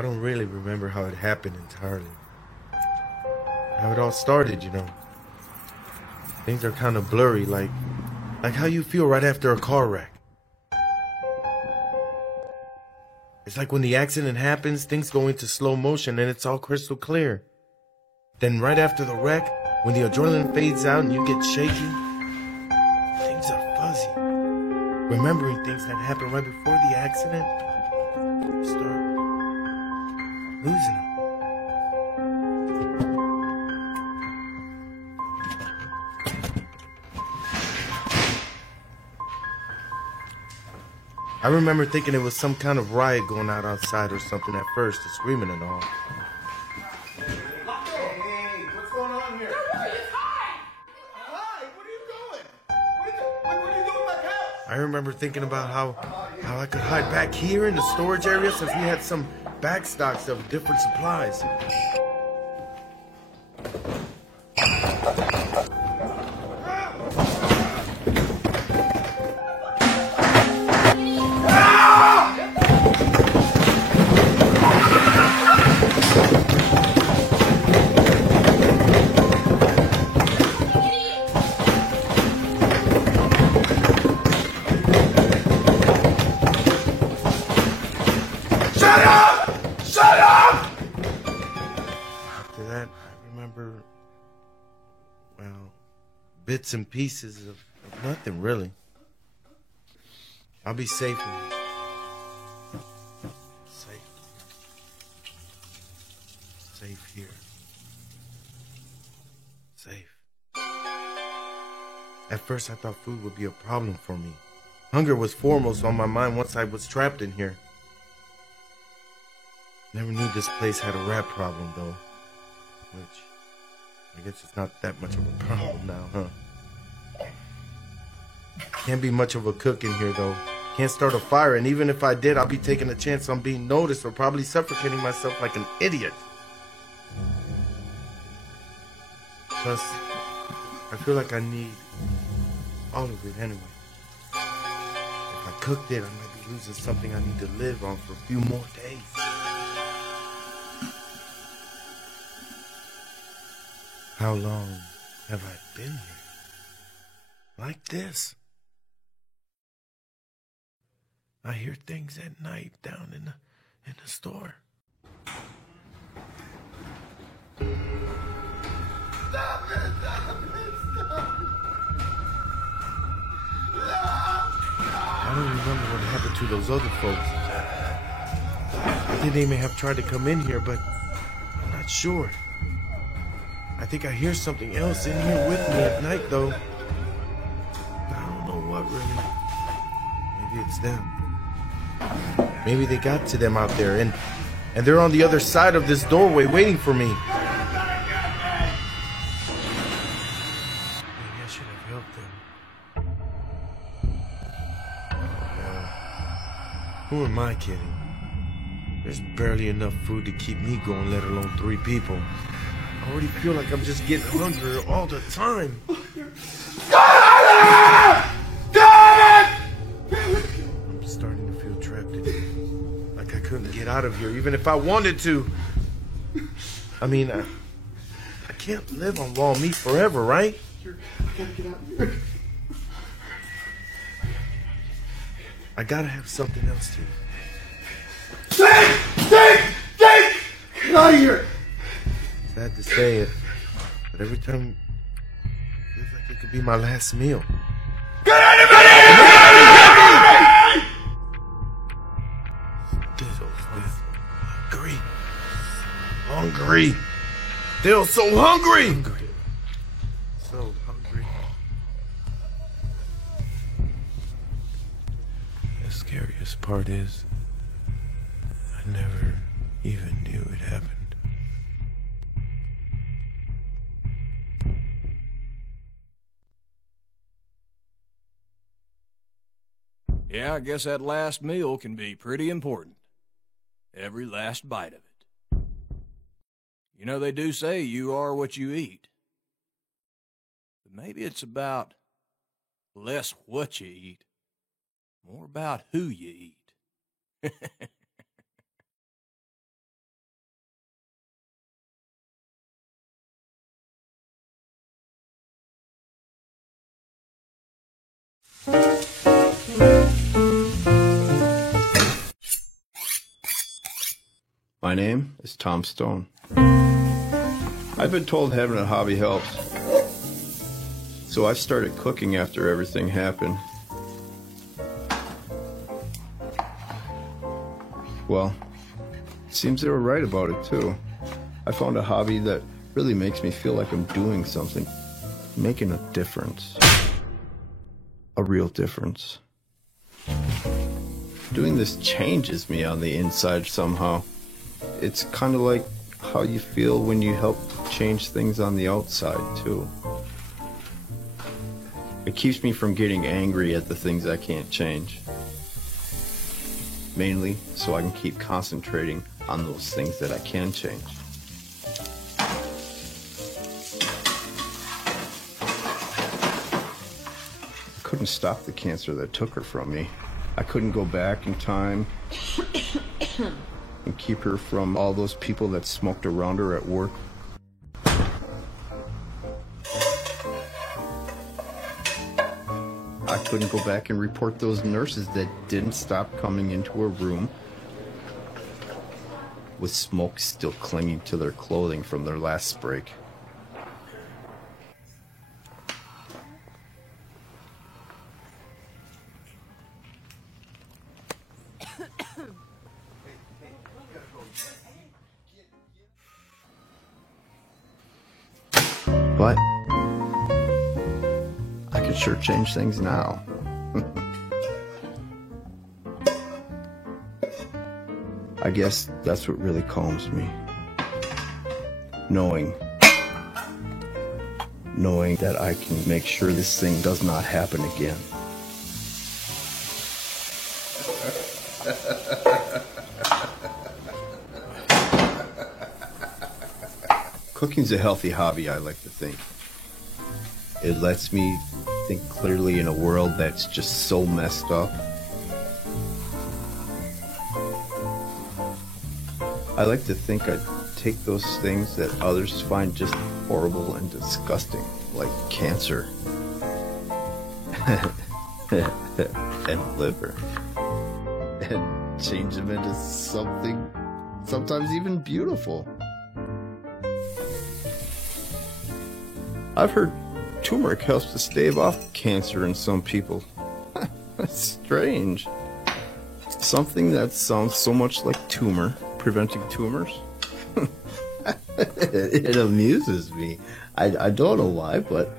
I don't really remember how it happened entirely. How it all started, you know. Things are kind of blurry, like how you feel right after a car wreck. It's like when the accident happens, things go into slow motion and it's all crystal clear. Then right after the wreck, when the adrenaline fades out and you get shaky, things are fuzzy. Remembering things that happened right before the accident, you start losing them. I remember thinking it was some kind of riot going on outside or something at first, the screaming and all. Hey, what's going on here? Hi, what are you doing? What are you doing in my house? I remember thinking about how I could hide back here in the storage area since we had some back stocks of different supplies. After that, I remember, well, bits and pieces of nothing, really. I'll be safe in here. Safe here. Safe. At first, I thought food would be a problem for me. Hunger was foremost on my mind once I was trapped in here. Never knew this place had a rat problem, though. Which, I guess it's not that much of a problem now, huh? Can't be much of a cook in here, though. Can't start a fire, and even if I did, I'll be taking a chance on being noticed or probably suffocating myself like an idiot. Plus, I feel like I need all of it anyway. If I cooked it, I might be losing something I need to live on for a few more days. How long have I been here? Like this? I hear things at night down in the store. Stop it! I don't remember what happened to those other folks. I think they may have tried to come in here, but I'm not sure. I think I hear something else in here with me at night, though. I don't know what, really. Maybe it's them. Maybe they got to them out there, and they're on the other side of this doorway waiting for me. Maybe I should have helped them. Who am I kidding? There's barely enough food to keep me going, let alone 3 people. I already feel like I'm just getting hungrier all the time. I'm starting to feel trapped in here. Like I couldn't get out of here, even if I wanted to. I mean, I can't live on raw meat forever, right? I gotta get out of here. I gotta have something else to eat. Take! Get out of here! Sad to say it, but every time it feels like it could be my last meal. Get anybody! Still hungry. Still so hungry. So hungry. The scariest part is, I never even knew it happened. Yeah, I guess that last meal can be pretty important. Every last bite of it. You know, they do say you are what you eat. But maybe it's about less what you eat, more about who you eat. My name is Tom Stone. I've been told having a hobby helps, so I started cooking after everything happened. Well, it seems they were right about it too. I found a hobby that really makes me feel like I'm doing something, making a difference. A real difference. Doing this changes me on the inside somehow. It's kind of like how you feel when you help change things on the outside, too. It keeps me from getting angry at the things I can't change. Mainly so I can keep concentrating on those things that I can change. I couldn't stop the cancer that took her from me. I couldn't go back in time and keep her from all those people that smoked around her at work. I couldn't go back and report those nurses that didn't stop coming into her room with smoke still clinging to their clothing from their last break. But I could sure change things now. I guess that's what really calms me. Knowing that I can make sure this thing does not happen again. Cooking's a healthy hobby, I like to think. It lets me think clearly in a world that's just so messed up. I like to think I'd take those things that others find just horrible and disgusting, like cancer and liver, and change them into something sometimes even beautiful. I've heard turmeric helps to stave off cancer in some people. That's strange. Something that sounds so much like tumor, preventing tumors. It amuses me. I don't know why, but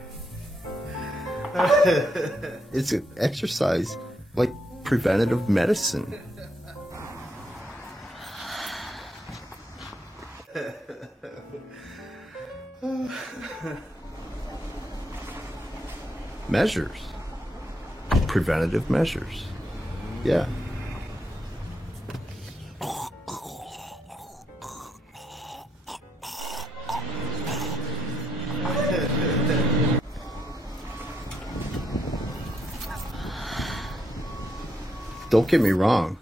it's an exercise like preventative medicine. Measures. Preventative measures. Yeah. Don't get me wrong.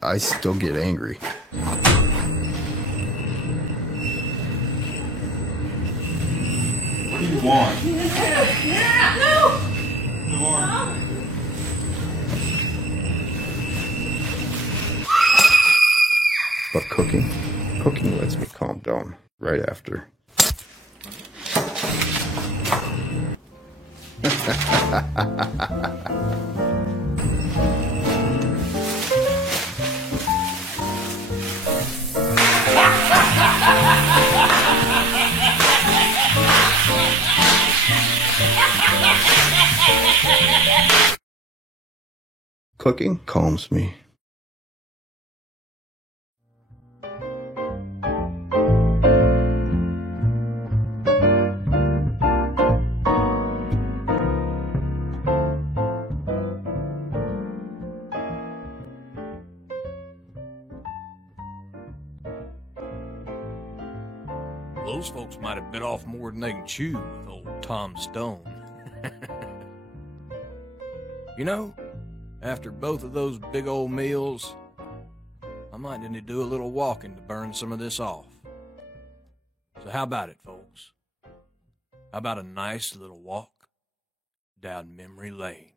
I still get angry. What do you want? No! Come on. But cooking lets me calm down right after. Cooking calms me. Those folks might have bit off more than they can chew with old Tom Stone. You know, after both of those big old meals, I might need to do a little walking to burn some of this off. So how about it, folks? How about a nice little walk down memory lane.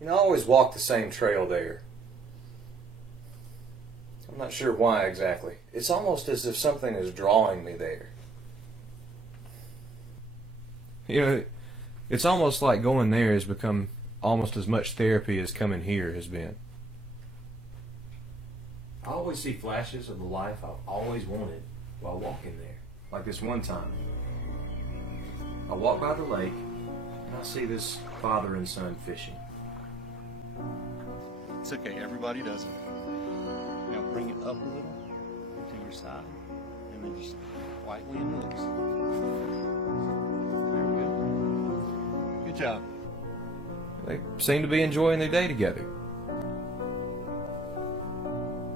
You know, I always walk the same trail there. I'm not sure why exactly. It's almost as if something is drawing me there. You know, it's almost like going there has become almost as much therapy as coming here has been. I always see flashes of the life I've always wanted while walking there. Like this one time. I walk by the lake and I see this father and son fishing. It's okay, everybody does it. Now bring it up a little to your side, and then just quietly and release. There we go. Good job. They seem to be enjoying their day together.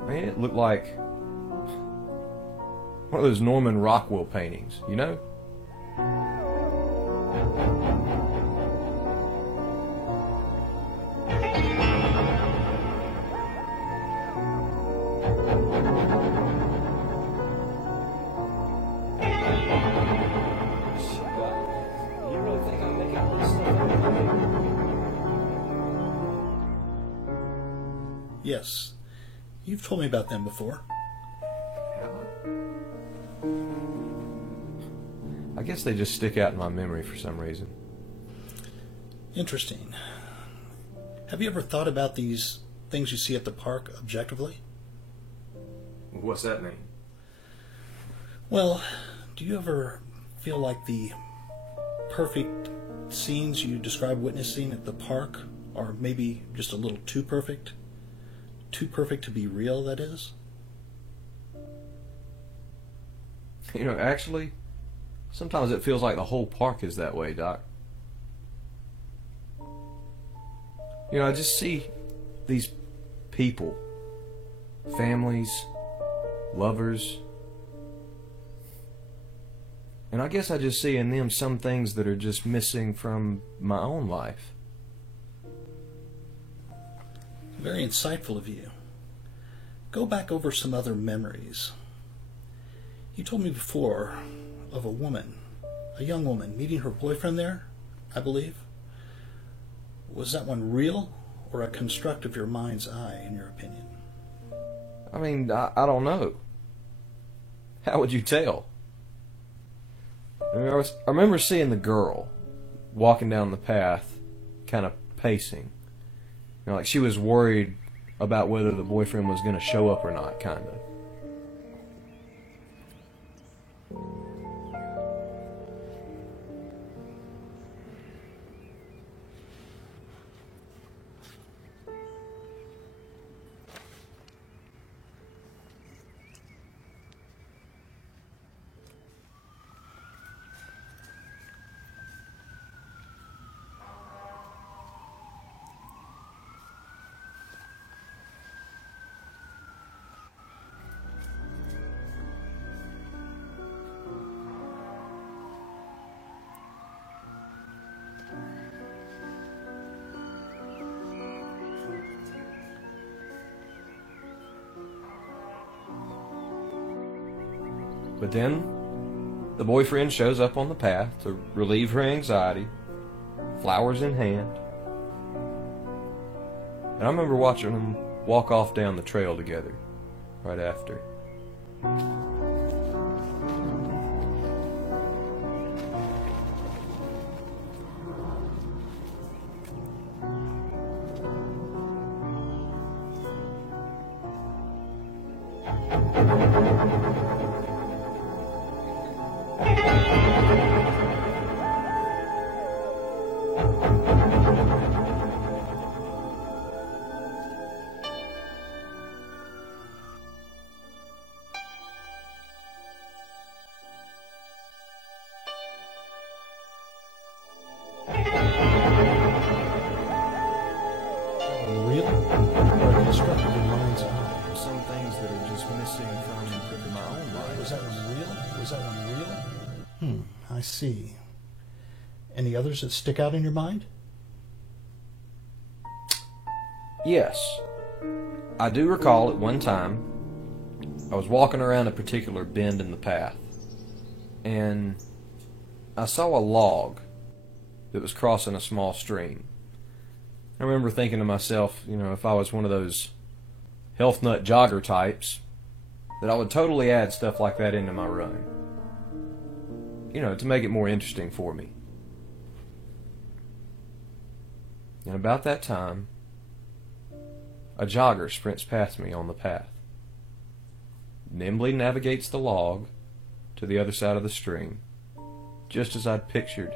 Man, it looked like one of those Norman Rockwell paintings, you know? You really think I'm making all this stuff up? Yes. You've told me about them before. I guess they just stick out in my memory for some reason. Interesting. Have you ever thought about these things you see at the park objectively? What's that mean? Well, do you ever feel like the perfect scenes you describe witnessing at the park are maybe just a little too perfect? Too perfect to be real, that is? You know, actually, sometimes it feels like the whole park is that way, Doc. You know, I just see these people, families, lovers, and I guess I just see in them some things that are just missing from my own life. Very insightful of you. Go back over some other memories. You told me before of a woman, a young woman, meeting her boyfriend there, I believe. Was that one real or a construct of your mind's eye, in your opinion? I mean, I don't know. How would you tell? I mean, I remember seeing the girl walking down the path, kind of pacing. You know, like she was worried about whether the boyfriend was going to show up or not, kind of. But then the boyfriend shows up on the path to relieve her anxiety, flowers in hand. And I remember watching them walk off down the trail together right after. Real or constructed in mind's eye? Some things that are just missing from my own life. Was that one real? Was that one real? I see. Any others that stick out in your mind? Yes. I do recall at one time I was walking around a particular bend in the path, and I saw a log that was crossing a small stream. I remember thinking to myself, if I was one of those health nut jogger types, that I would totally add stuff like that into my run. To make it more interesting for me. And about that time, a jogger sprints past me on the path, nimbly navigates the log to the other side of the stream, just as I'd pictured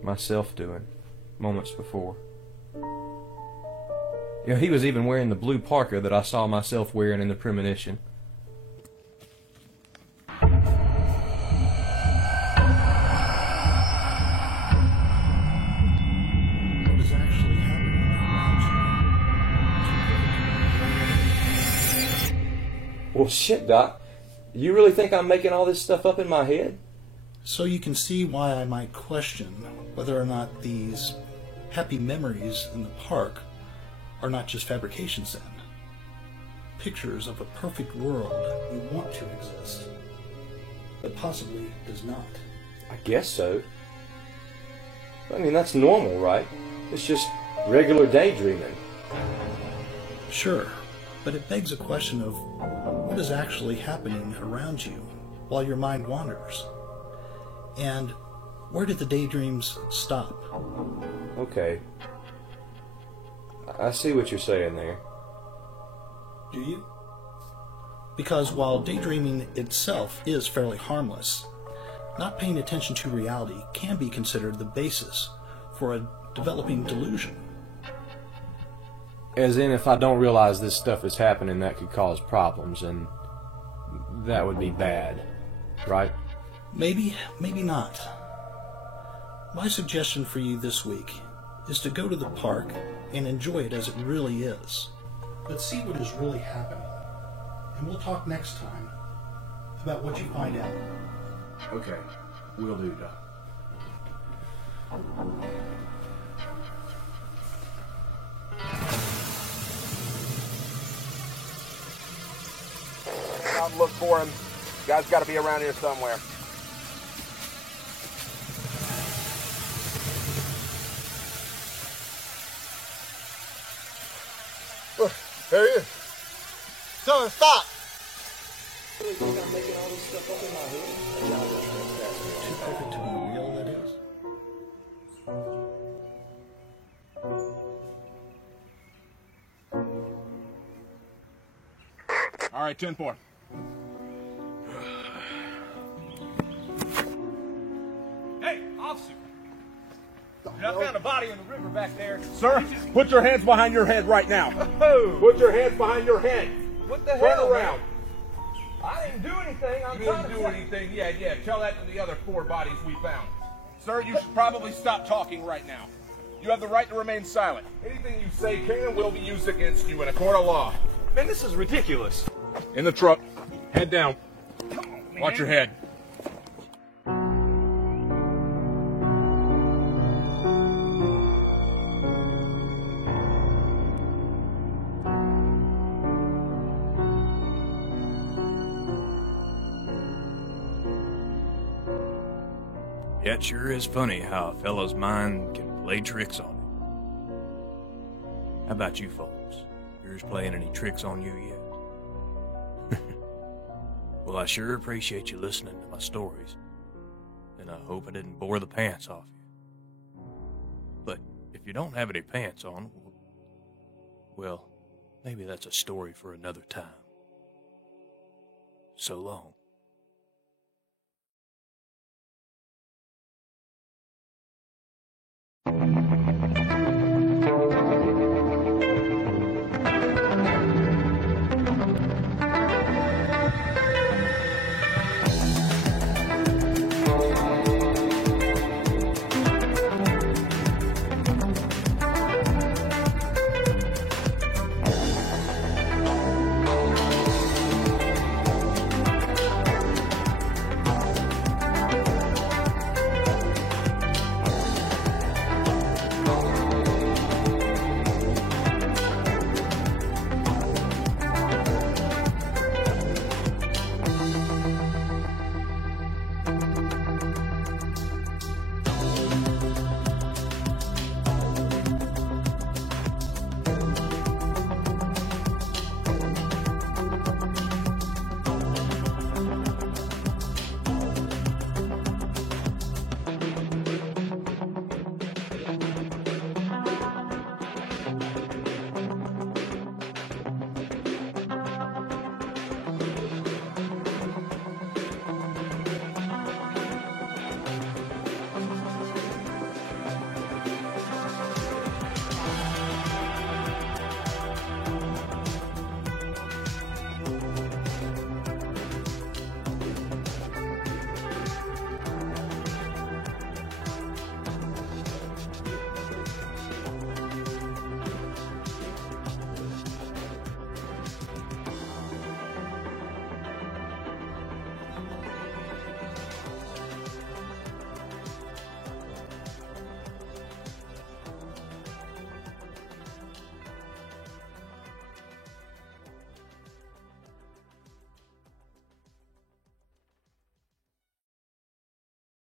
myself doing moments before. He was even wearing the blue parka that I saw myself wearing in the premonition. What is actually happening around you? Well, shit, Doc. You really think I'm making all this stuff up in my head? So you can see why I might question whether or not these happy memories in the park are not just fabrications then. Pictures of a perfect world you want to exist, but possibly does not. I guess so. I mean, that's normal, right? It's just regular daydreaming. Sure, but it begs a question of what is actually happening around you while your mind wanders. And where did the daydreams stop? Okay. I see what you're saying there. Do you? Because while daydreaming itself is fairly harmless, not paying attention to reality can be considered the basis for a developing delusion. As in, if I don't realize this stuff is happening, that could cause problems, and that would be bad, right? Maybe, maybe not. My suggestion for you this week is to go to the park and enjoy it as it really is. But see what is really happening. And we'll talk next time about what you find out. Okay, will do, Doc. Out and look for him. Guy's got to be around here somewhere. Look, there he is. Tell him stop. Too perfect to be real, that is. All right, 10-4. Hey, officer! I found a body in the river back there. Sir, put your hands behind your head right now. Put your hands behind your head. What the Turn hell? around. I didn't do anything. You didn't do anything. Yeah. Tell that to the other 4 bodies we found. Sir, you should probably stop talking right now. You have the right to remain silent. Anything you say can and will be used against you in a court of law. Man, this is ridiculous. In the truck. Head down. Watch your head. Yeah, it sure is funny how a fellow's mind can play tricks on him. How about you folks? Yours playing any tricks on you yet? Well, I sure appreciate you listening to my stories, and I hope I didn't bore the pants off you. But if you don't have any pants on, well, maybe that's a story for another time. So long.